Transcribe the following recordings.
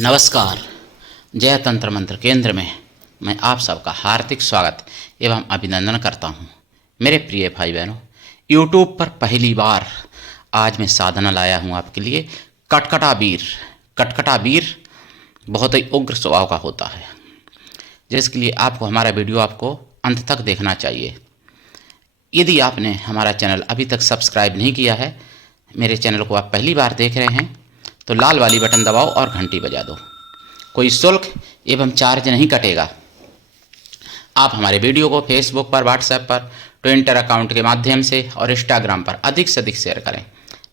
नमस्कार। जय तंत्र मंत्र केंद्र में मैं आप सबका हार्दिक स्वागत एवं अभिनंदन करता हूं। मेरे प्रिय भाई बहनों, यूट्यूब पर पहली बार आज मैं साधना लाया हूं आपके लिए। कटकटा वीर। कटकटा वीर बहुत ही उग्र स्वभाव का होता है, जिसके लिए आपको हमारा वीडियो आपको अंत तक देखना चाहिए। यदि आपने हमारा चैनल अभी तक सब्सक्राइब नहीं किया है, मेरे चैनल को आप पहली बार देख रहे हैं, तो लाल वाली बटन दबाओ और घंटी बजा दो। कोई शुल्क एवं चार्ज नहीं कटेगा। आप हमारे वीडियो को फेसबुक पर, व्हाट्सएप पर, ट्विटर अकाउंट के माध्यम से और इंस्टाग्राम पर अधिक से अधिक शेयर करें।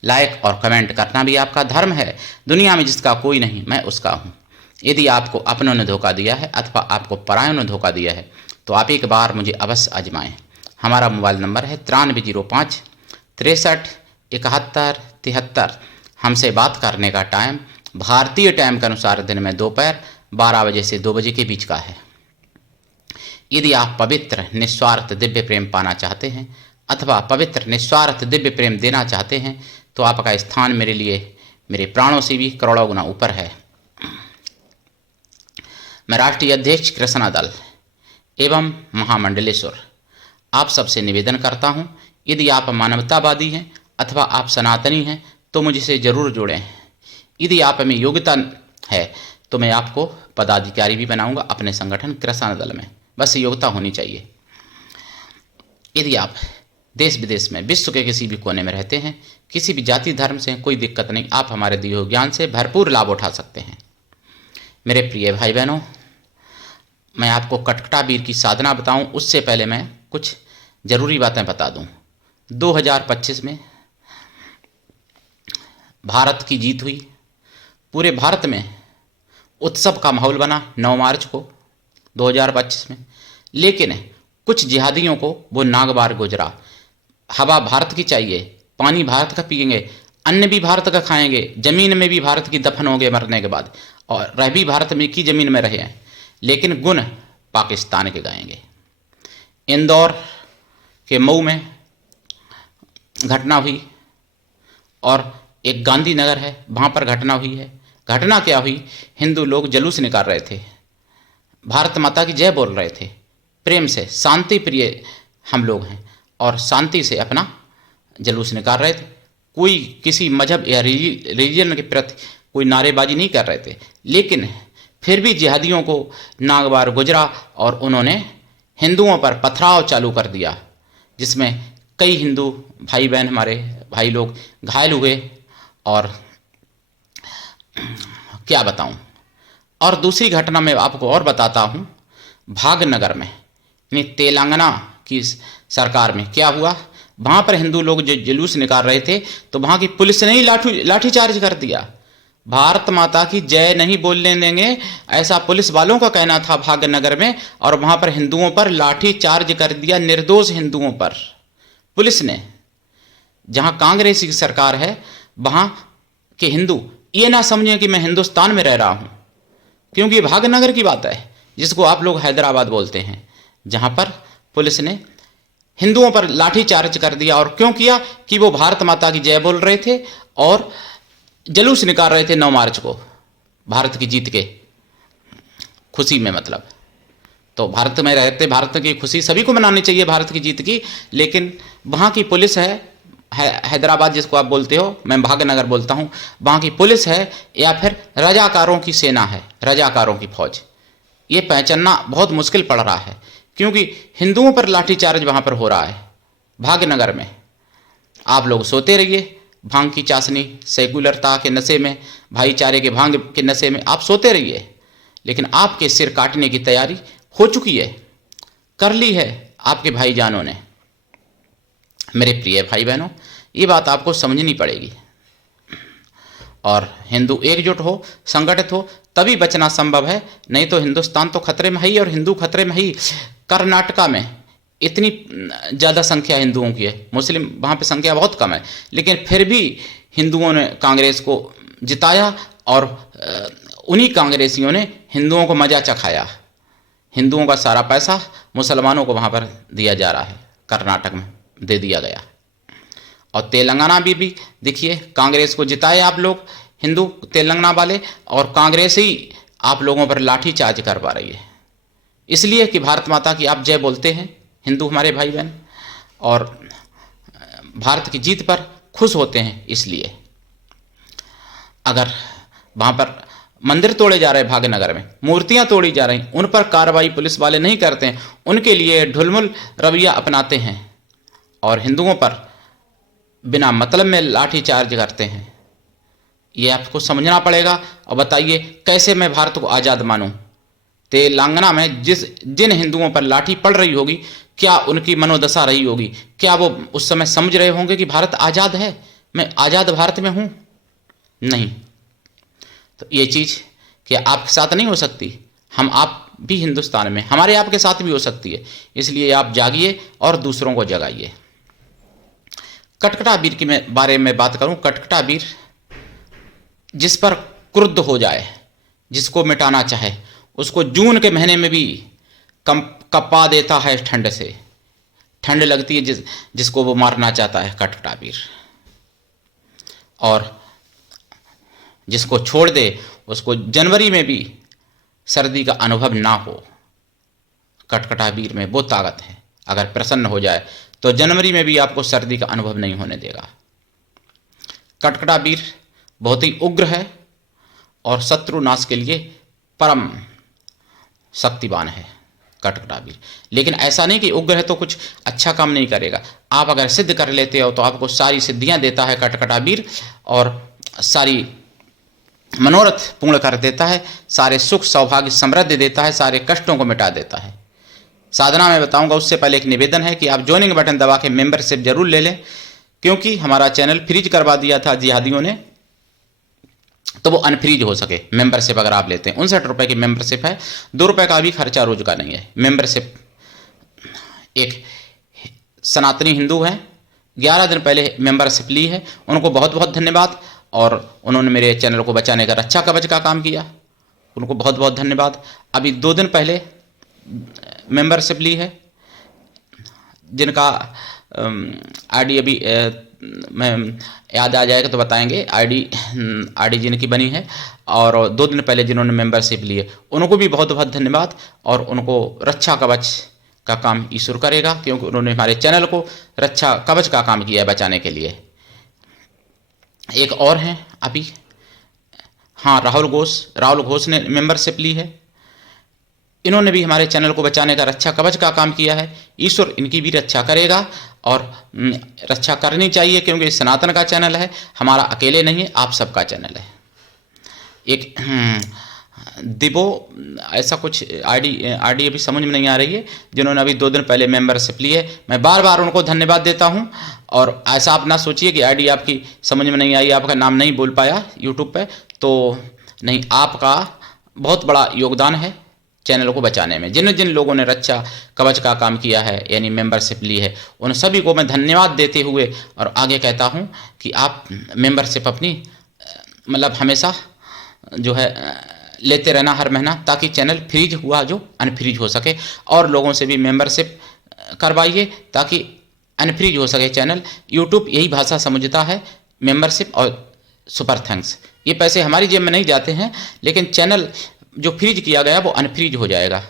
लाइक और कमेंट करना भी आपका धर्म है। दुनिया में जिसका कोई नहीं, मैं उसका हूँ। यदि आपको अपनों ने धोखा दिया है अथवा आपको परायों ने धोखा दिया है, तो आप एक बार मुझे अवश्य आजमाएं। हमारा मोबाइल नंबर है 9305 63 71 73। हमसे बात करने का टाइम भारतीय टाइम के अनुसार दिन में दोपहर 12 बजे से 2 बजे के बीच का है। यदि आप पवित्र निस्वार्थ दिव्य प्रेम पाना चाहते हैं अथवा पवित्र निस्वार्थ दिव्य प्रेम देना चाहते हैं, तो आपका स्थान मेरे लिए मेरे प्राणों से भी करोड़ों गुना ऊपर है। मैं राष्ट्रीय अध्यक्ष कृष्णा दल एवं महामंडलेश्वर आप सबसे निवेदन करता हूं, यदि आप मानवतावादी हैं अथवा आप सनातनी हैं तो मुझसे ज़रूर जुड़ें। यदि आप में योग्यता है तो मैं आपको पदाधिकारी भी बनाऊंगा अपने संगठन कृष्णा दल में। बस योग्यता होनी चाहिए। यदि आप देश विदेश में विश्व के किसी भी कोने में रहते हैं, किसी भी जाति धर्म से कोई दिक्कत नहीं, आप हमारे दिए हुए ज्ञान से भरपूर लाभ उठा सकते हैं। मेरे प्रिय भाई बहनों, मैं आपको कटकटा वीर की साधना बताऊं उससे पहले मैं कुछ ज़रूरी बातें बता दूं। 2025 में भारत की जीत हुई। पूरे भारत में उत्सव का माहौल बना 9 मार्च को 2025 में। लेकिन कुछ जिहादियों को वो नागवार गुजरा। हवा भारत की चाहिए, पानी भारत का पिएंगे, अन्न भी भारत का खाएंगे, ज़मीन में भी भारत की दफन होंगे मरने के बाद, और रह भी भारत में की ज़मीन में रहे हैं, लेकिन गुण पाकिस्तान के गाएंगे। इंदौर के मऊ में घटना हुई और एक गांधीनगर है, वहाँ पर घटना हुई है। घटना क्या हुई? हिंदू लोग जुलूस निकाल रहे थे, भारत माता की जय बोल रहे थे, प्रेम से, शांति प्रिय हम लोग हैं और शांति से अपना जुलूस निकाल रहे थे। कोई किसी मजहब या रिलीजन के प्रति कोई नारेबाजी नहीं कर रहे थे, लेकिन फिर भी जिहादियों को नागवार गुजरा और उन्होंने हिंदुओं पर पथराव चालू कर दिया, जिसमें कई हिंदू भाई बहन, हमारे भाई लोग घायल हुए। और क्या बताऊं। और दूसरी घटना मैं आपको और बताता हूं। भागनगर में यानी तेलंगाना की सरकार में क्या हुआ, वहाँ पर हिंदू लोग जो जुलूस निकाल रहे थे तो वहाँ की पुलिस ने ही लाठीचार्ज कर दिया। भारत माता की जय नहीं बोलने देंगे, ऐसा पुलिस वालों का कहना था भागनगर में, और वहाँ पर हिंदुओं पर लाठीचार्ज कर दिया, निर्दोष हिंदुओं पर पुलिस ने। जहाँ कांग्रेस की सरकार है वहाँ के हिंदू ये ना समझें कि मैं हिंदुस्तान में रह रहा हूँ, क्योंकि भागनगर की बात है जिसको आप लोग हैदराबाद बोलते हैं, जहाँ पर पुलिस ने हिंदुओं पर लाठीचार्ज कर दिया। और क्यों किया? कि वो भारत माता की जय बोल रहे थे और जुलूस निकाल रहे थे 9 मार्च को भारत की जीत के खुशी में। मतलब तो भारत में रहते भारत की खुशी सभी को मनानी चाहिए, भारत की जीत की, लेकिन वहाँ की पुलिस है हैदराबाद जिसको आप बोलते हो, मैं भागनगर बोलता हूँ, वहाँ की पुलिस है या फिर रजाकारों की सेना है, रजाकारों की फौज, ये पहचानना बहुत मुश्किल पड़ रहा है, क्योंकि हिंदुओं पर लाठीचार्ज वहाँ पर हो रहा है भागनगर में। आप लोग सोते रहिए, भांग की चाशनी, सेकुलरता के नशे में, भाईचारे के भांग के नशे में आप सोते रहिए, लेकिन आपके सिर काटने की तैयारी हो चुकी है, कर ली है आपके भाईजानों ने। मेरे प्रिय भाई बहनों, ये बात आपको समझनी पड़ेगी, और हिंदू एकजुट हो, संगठित हो, तभी बचना संभव है, नहीं तो हिंदुस्तान तो खतरे में ही और हिंदू खतरे में ही। कर्नाटका में इतनी ज़्यादा संख्या हिंदुओं की है, मुस्लिम वहाँ पे संख्या बहुत कम है, लेकिन फिर भी हिंदुओं ने कांग्रेस को जिताया और उन्हीं कांग्रेसियों ने हिंदुओं को मजा चखाया। हिंदुओं का सारा पैसा मुसलमानों को वहाँ पर दिया जा रहा है, कर्नाटक में दे दिया गया। और तेलंगाना भी देखिए, कांग्रेस को जिताए आप लोग, हिंदू तेलंगाना वाले और कांग्रेस ही आप लोगों पर लाठी चार्ज करवा रही है, इसलिए कि भारत माता की आप जय बोलते हैं हिंदू हमारे भाई बहन, और भारत की जीत पर खुश होते हैं। इसलिए अगर वहाँ पर मंदिर तोड़े जा रहे हैं, भागनगर में मूर्तियाँ तोड़ी जा रही, उन पर कार्रवाई पुलिस वाले नहीं करते हैं, उनके लिए ढुलमुल रवैया अपनाते हैं और हिंदुओं पर बिना मतलब में लाठी चार्ज करते हैं, ये आपको समझना पड़ेगा। और बताइए कैसे मैं भारत को आज़ाद मानूं? तेलंगाना में जिन हिंदुओं पर लाठी पड़ रही होगी, क्या उनकी मनोदशा रही होगी? क्या वो उस समय समझ रहे होंगे कि भारत आज़ाद है, मैं आज़ाद भारत में हूँ? नहीं। तो ये चीज़ क्या आपके साथ नहीं हो सकती? हम आप भी हिंदुस्तान में, हमारे आपके साथ भी हो सकती है। इसलिए आप जागिए और दूसरों को जगाइए। कटकटा वीर की मैं बारे में बात करूं, कटकटा वीर जिस पर क्रुद्ध हो जाए, जिसको मिटाना चाहे, उसको जून के महीने में भी कपा देता है ठंड से। ठंड लगती है जिसको वो मारना चाहता है कटकटा वीर, और जिसको छोड़ दे उसको जनवरी में भी सर्दी का अनुभव ना हो। कटकटा वीर में वो ताकत है, अगर प्रसन्न हो जाए तो जनवरी में भी आपको सर्दी का अनुभव नहीं होने देगा। कटकटा वीर बहुत ही उग्र है और शत्रु नाश के लिए परम शक्तिवान है कटकटा वीर। लेकिन ऐसा नहीं कि उग्र है तो कुछ अच्छा काम नहीं करेगा। आप अगर सिद्ध कर लेते हो तो आपको सारी सिद्धियां देता है कटकटा वीर, और सारी मनोरथ पूर्ण कर देता है, सारे सुख सौभाग्य समृद्धि देता है, सारे कष्टों को मिटा देता है। साधना में बताऊंगा, उससे पहले एक निवेदन है कि आप ज्वाइनिंग बटन दबा के मेंबरशिप जरूर ले लें, क्योंकि हमारा चैनल फ्रीज करवा दिया था जिहादियों ने, तो वो अनफ्रीज हो सके। मेंबरशिप अगर आप लेते हैं 59 रुपये की मेंबरशिप है, 2 रुपये का भी खर्चा रोज का नहीं है। मेंबरशिप एक सनातनी हिंदू है, 11 दिन पहले मेंबरशिप ली है, उनको बहुत बहुत धन्यवाद। और उन्होंने मेरे चैनल को बचाने का रक्षा कवच का काम किया, उनको बहुत बहुत धन्यवाद। अभी 2 दिन पहले मेंबरशिप ली है, जिनका आईडी अभी मैं याद आ जाएगा तो बताएंगे, आईडी जिनकी बनी है, और 2 दिन पहले जिन्होंने मेंबरशिप ली है उनको भी बहुत बहुत धन्यवाद। और उनको रक्षा कवच का काम ईश्वर करेगा, क्योंकि उन्होंने हमारे चैनल को रक्षा कवच का काम किया है बचाने के लिए। एक और हैं अभी, हाँ, राहुल घोष ने मेंबरशिप ली है, इन्होंने भी हमारे चैनल को बचाने का रक्षा कवच का काम किया है। ईश्वर इनकी भी रक्षा करेगा, और रक्षा करनी चाहिए, क्योंकि सनातन का चैनल है, हमारा अकेले नहीं है, आप सबका चैनल है। एक दिबो ऐसा कुछ आईडी अभी समझ में नहीं आ रही है, जिन्होंने अभी 2 दिन पहले मेंबरशिप ली है। मैं बार बार उनको धन्यवाद देता हूं, और ऐसा आप ना सोचिए कि आईडी आपकी समझ में नहीं आई, आपका नाम नहीं बोल पाया यूट्यूब पे, तो नहीं, आपका बहुत बड़ा योगदान है चैनल को बचाने में। जिन जिन लोगों ने रक्षा कवच का काम किया है, यानी मेंबरशिप ली है, उन सभी को मैं धन्यवाद देते हुए और आगे कहता हूं कि आप मेंबरशिप अपनी मतलब हमेशा जो है लेते रहना हर महीना, ताकि चैनल फ्रीज हुआ जो अनफ्रीज हो सके, और लोगों से भी मेंबरशिप करवाइए ताकि अनफ्रीज हो सके चैनल। यूट्यूब यही भाषा समझता है, मेंबरशिप और सुपर थैंक्स। ये पैसे हमारी जेब में नहीं जाते हैं, लेकिन चैनल जो फ्रीज किया गया वो अनफ्रीज हो जाएगा,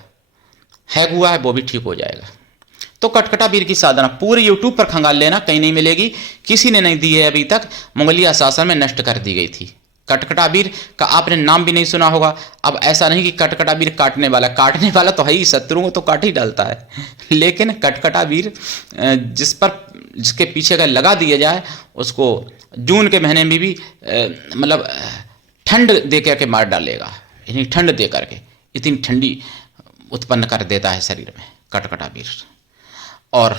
हैक हुआ है वो भी ठीक हो जाएगा। तो कटकटा वीर की साधना पूरे यूट्यूब पर खंगाल लेना, कहीं नहीं मिलेगी, किसी ने नहीं दी है अभी तक, मुगलिया शासन में नष्ट कर दी गई थी। कटकटा वीर का आपने नाम भी नहीं सुना होगा। अब ऐसा नहीं कि कटकटा वीर काटने वाला तो है ही, शत्रुओं को तो काट ही डालता है, लेकिन कटकटा वीर जिसके पीछे का लगा दिया जाए, उसको जून के महीने में भी मतलब ठंड दे करके मार डालेगा, यानी ठंड दे करके इतनी ठंडी उत्पन्न कर देता है शरीर में कटकटा वीर। और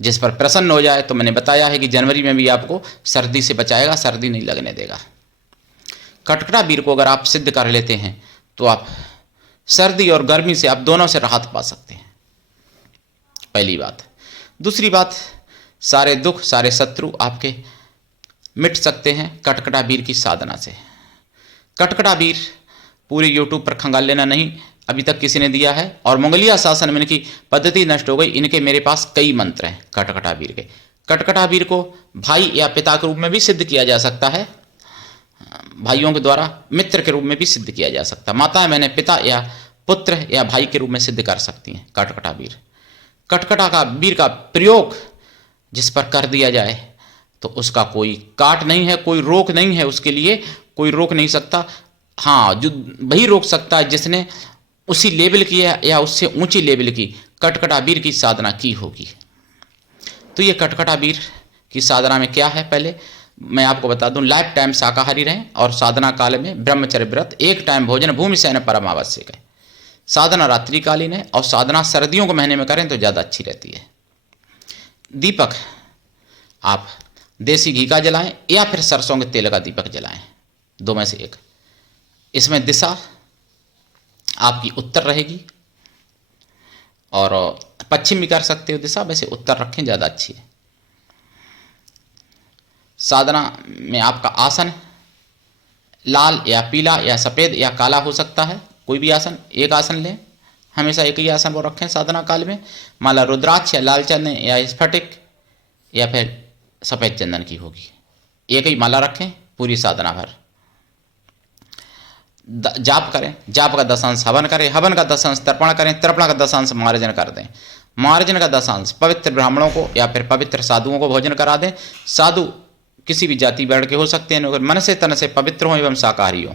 जिस पर प्रसन्न हो जाए, तो मैंने बताया है कि जनवरी में भी आपको सर्दी से बचाएगा, सर्दी नहीं लगने देगा। कटकटा वीर को अगर आप सिद्ध कर लेते हैं तो आप सर्दी और गर्मी से आप दोनों से राहत पा सकते हैं, पहली बात। दूसरी बात, सारे दुख सारे शत्रु आपके मिट सकते हैं कटकटा वीर की साधना से। कटकटा वीर पूरे यूट्यूब पर खंगाल लेना नहीं, अभी तक किसी ने दिया है, और मुगलिया शासन में इनकी पद्धति नष्ट हो गई। इनके मेरे पास कई मंत्र हैं कटकटा वीर के। कटकटा वीर को भाई या पिता के रूप में भी सिद्ध किया जा सकता है, भाइयों के द्वारा मित्र के रूप में भी सिद्ध किया जा सकता है। माताएं बहनें पिता या पुत्र या भाई के रूप में सिद्ध कर सकती हैं कटकटा वीर। कटकटा का वीर का प्रयोग जिस पर कर दिया जाए तो उसका कोई काट नहीं है, कोई रोक नहीं है, उसके लिए कोई रोक नहीं सकता। हाँ, जो वही रोक सकता है जिसने उसी लेवल की या उससे ऊंची लेवल की कटकटा वीर की साधना की होगी। तो ये कटकटा वीर की साधना में क्या है, पहले मैं आपको बता दूं। लाइफ टाइम शाकाहारी रहें और साधना काल में ब्रह्मचर्य व्रत, एक टाइम भोजन, भूमि शयन परम आवश्यक है। साधना रात्रिकालीन है और साधना सर्दियों के महीने में करें तो ज़्यादा अच्छी रहती है। दीपक आप देसी घी का जलाएं या फिर सरसों के तेल का दीपक जलाएं, दो में से एक। इसमें दिशा आपकी उत्तर रहेगी और पश्चिम भी कर सकते हो दिशा, वैसे उत्तर रखें, ज़्यादा अच्छी है। साधना में आपका आसन लाल या पीला या सफ़ेद या काला हो सकता है, कोई भी आसन, एक आसन लें, हमेशा एक ही आसन वो रखें साधना काल में। माला रुद्राक्ष या लाल चंदन या स्फटिक या फिर सफ़ेद चंदन की होगी, एक ही माला रखें पूरी साधना भर। जाप करें, जाप का दशांश हवन करें, हवन का दशांश तर्पण करें, तर्पण का दशांश मार्जन कर दें, मार्जन का दशांश पवित्र ब्राह्मणों को या फिर पवित्र साधुओं को भोजन करा दें। साधु किसी भी जाति वर्ण के हो सकते हैं, अगर मन से तन से पवित्र हों एवं शाकाहारी हों।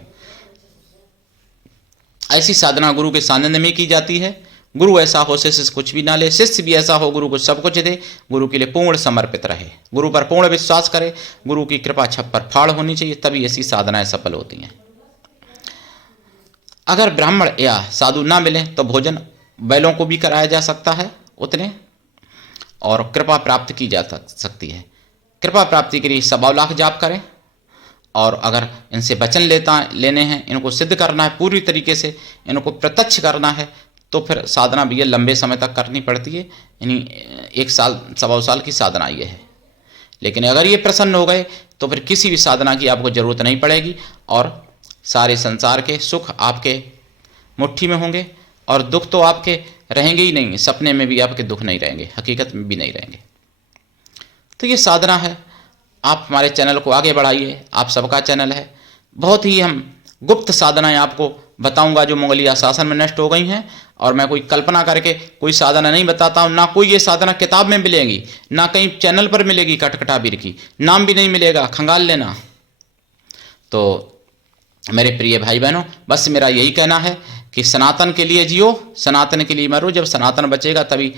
ऐसी साधना गुरु के सानिध्य में की जाती है। गुरु ऐसा हो शिष्य कुछ भी ना ले, शिष्य भी ऐसा हो गुरु को सब कुछ दे, गुरु के लिए पूर्ण समर्पित रहे, गुरु पर पूर्ण विश्वास करे, गुरु की कृपा छप्पर फाड़ होनी चाहिए, तभी ऐसी साधनाएं सफल होती हैं। अगर ब्राह्मण या साधु ना मिले तो भोजन बैलों को भी कराया जा सकता है उतने, और कृपा प्राप्त की जा सकती है। कृपा प्राप्ति के लिए 100 लाख जाप करें, और अगर इनसे वचन लेने हैं, इनको सिद्ध करना है पूरी तरीके से, इनको प्रत्यक्ष करना है, तो फिर साधना भी लंबे समय तक करनी पड़ती है। यानी 1 साल 1.25 साल की साधना ये है। लेकिन अगर ये प्रसन्न हो गए तो फिर किसी भी साधना की आपको ज़रूरत नहीं पड़ेगी और सारे संसार के सुख आपके मुट्ठी में होंगे, और दुख तो आपके रहेंगे ही नहीं, सपने में भी आपके दुख नहीं रहेंगे, हकीकत में भी नहीं रहेंगे। तो ये साधना है। आप हमारे चैनल को आगे बढ़ाइए, आप सबका चैनल है। बहुत ही हम गुप्त साधनाएं आपको बताऊंगा जो मंगलिया शासन में नष्ट हो गई हैं, और मैं कोई कल्पना करके कोई साधना नहीं बताता हूँ, ना कोई ये साधना किताब में मिलेगी, ना कहीं चैनल पर मिलेगी। कटकटा वीर की नाम भी नहीं मिलेगा, खंगाल लेना। तो मेरे प्रिय भाई बहनों, बस मेरा यही कहना है कि सनातन के लिए जियो, सनातन के लिए मरो। जब सनातन बचेगा तभी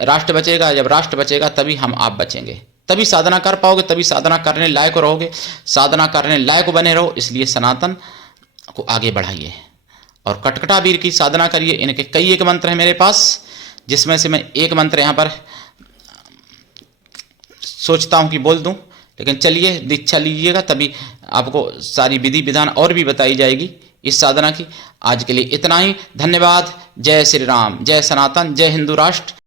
राष्ट्र बचेगा, जब राष्ट्र बचेगा तभी हम आप बचेंगे, तभी साधना कर पाओगे, तभी साधना करने लायक रहोगे, साधना करने लायक बने रहो। इसलिए सनातन को आगे बढ़ाइए और कटकटा वीर की साधना करिए। इनके कई एक मंत्र हैं मेरे पास, जिसमें से मैं एक मंत्र यहाँ पर सोचता हूँ कि बोल दूँ, लेकिन चलिए दीक्षा लीजिएगा, तभी आपको सारी विधि विधान और भी बताई जाएगी इस साधना की। आज के लिए इतना ही, धन्यवाद। जय श्री राम, जय सनातन, जय हिंदू राष्ट्र।